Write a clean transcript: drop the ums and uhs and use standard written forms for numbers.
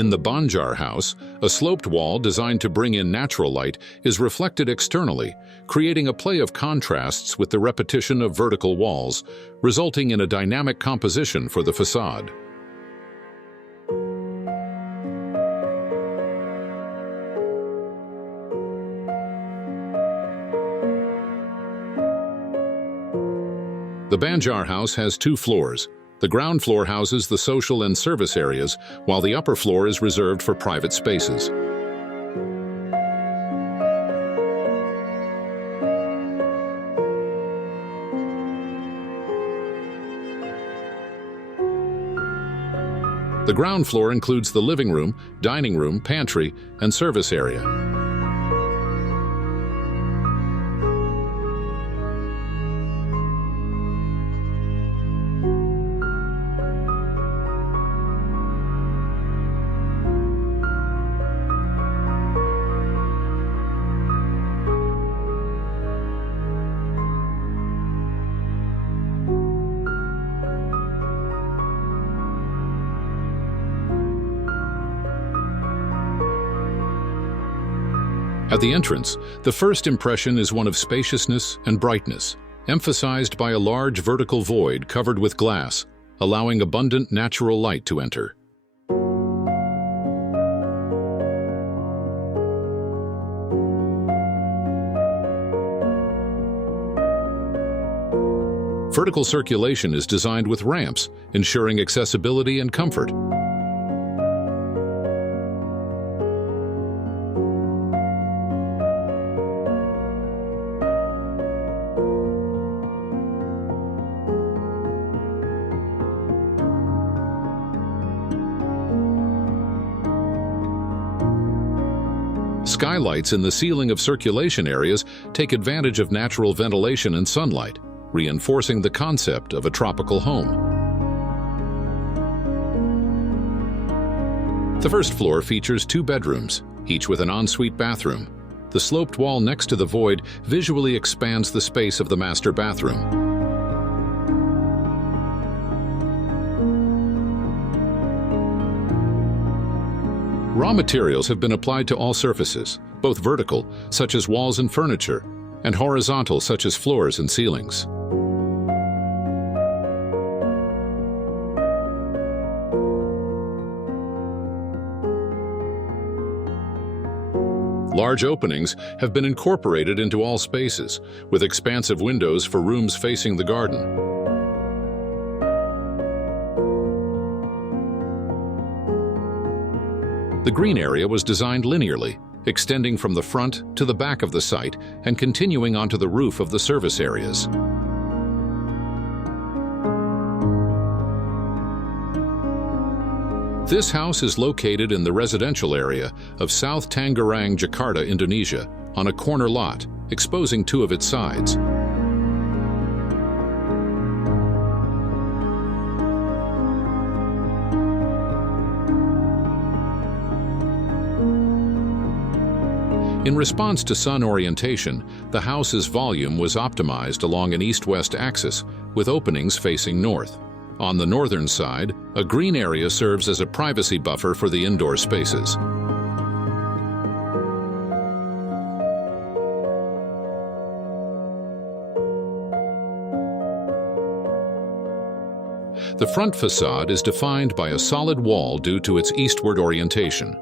In the Banjar House, a sloped wall designed to bring in natural light is reflected externally, creating a play of contrasts with the repetition of vertical walls, resulting in a dynamic composition for the facade. The Banjar House has 2 floors. The ground floor houses the social and service areas, while the upper floor is reserved for private spaces. The ground floor includes the living room, dining room, pantry, and service area. At the entrance, the first impression is one of spaciousness and brightness, emphasized by a large vertical void covered with glass, allowing abundant natural light to enter. Vertical circulation is designed with ramps, ensuring accessibility and comfort. Skylights in the ceiling of circulation areas take advantage of natural ventilation and sunlight, reinforcing the concept of a tropical home. The first floor features 2 bedrooms, each with an ensuite bathroom. The sloped wall next to the void visually expands the space of the master bathroom. Raw materials have been applied to all surfaces, both vertical, such as walls and furniture, and horizontal, such as floors and ceilings. Large openings have been incorporated into all spaces, with expansive windows for rooms facing the garden. The green area was designed linearly, extending from the front to the back of the site and continuing onto the roof of the service areas. This house is located in the residential area of South Tangerang, Jakarta, Indonesia, on a corner lot, exposing 2 of its sides. In response to sun orientation, the house's volume was optimized along an east-west axis, with openings facing north. On the northern side, a green area serves as a privacy buffer for the indoor spaces. The front facade is defined by a solid wall due to its eastward orientation.